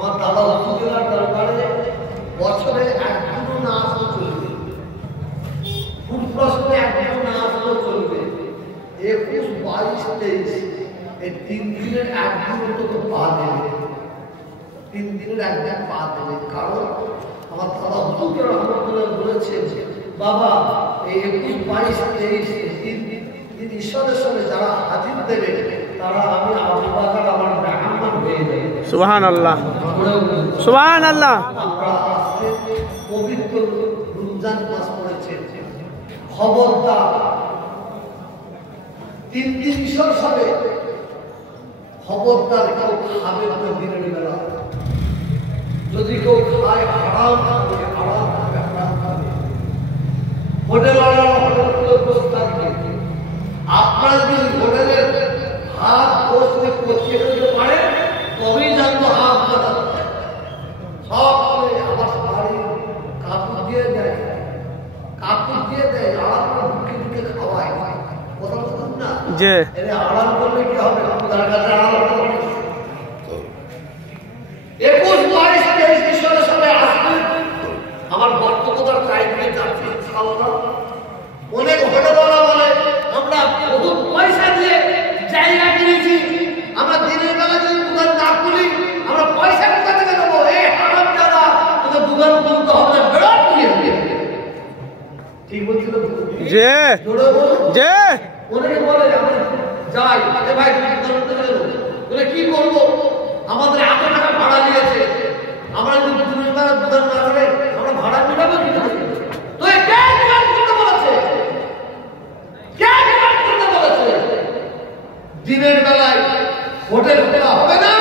আমার দাদা উপজেলার দরবারে বছরে একদিনও না আসলেও চলবে, ফুল প্রশ্নে একদিনও না আসলেও চলবে। 21, 22, 23 এই 3 দিনের একদিন তো পা দেবে, 3 দিনের একদিন পা দেবে। কারণ আমার দাদা হুজুর রহমতুল্লাহ বলেছেন, বাবা এই 21, 22, 23 দিন ঈশ্বরের সঙ্গে যারা হাজির দেবে তারা আমি আবু বকর আমার মেহমান হয়ে যাবে। সুবহানাল্লাহ, সুবহানাল্লাহ। আমরা আজকে পবিত্র রমজান মাস পড়েছে, খবরদার 3 দিন ঈশ্বর সবে খবরদার কেউ খাবে না দিনের বেলা। যদি কেউ খায় হারাম খাবে, হারাম খাবে, হারাম খাবে। হোটেলওয়ালা হোটেলগুলো বসে থাকবে, আপনারা যদি হোটেলের হাত বসে পচিয়ে দিতে পারে তবেই জানবো আপনারা সব করে আমার বাড়ি কাপড় দিয়ে দেয়, কাপড় দিয়ে দেয়, আরাম করে ঢুকে ঢুকে খাওয়ায়। কথা বলুন না যে এনে আরাম করলে কি হবে? আপনার কাছে আরাম করলে 21, 22, 23 ঈশ্বরের সামনে আসবে। আমার বক্তব্যটার টাইমে যাচ্ছে ইনশাআল্লাহ। অনেক হোটেলওয়ালা বলে আমরা বহুত পয়সা দিয়ে জায়গা কিনেছি, আমরা দিনের বেলা যদি দোকান না খুলি আমরা পয়সা কোথা থেকে দেবো? এই হারাম যারা তোকে দোকান খুলতে হবে না, বেরোট দিয়ে ঠিক বলছিল যে যে অনেকে বলে আমি যাই, এ ভাই তুমি দোকান থেকে দেবো বলে কি করবো? আমাদের এত টাকা ভাড়া দিয়েছে, আমরা যদি দিনের বেলা দোকান না করে আমরা ভাড়া মিটাবো কি? তো কে দোকান করতে বলেছে? কে দোকান করতে বলেছে? দিনের বেলায় হোটেল খোলা হবে না,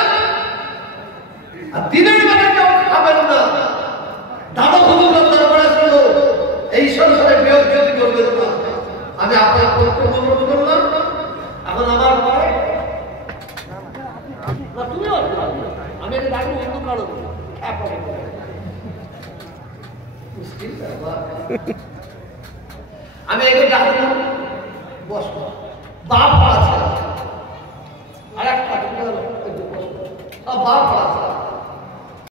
আর দিনের বেলায় কেউ খাবেন না। দাদা হুজুরের দরবারে ছিল এই সংসারে বেয়াদবি করবেন না। আমি আপনার বক্তব্য বলতে বললাম, এখন আমার পরে না তুমিও আমি এটা ডাকবো অন্য কারো আমি একে ডাকবো বসবো, বাপ আছে আর একটা বাপ আছে।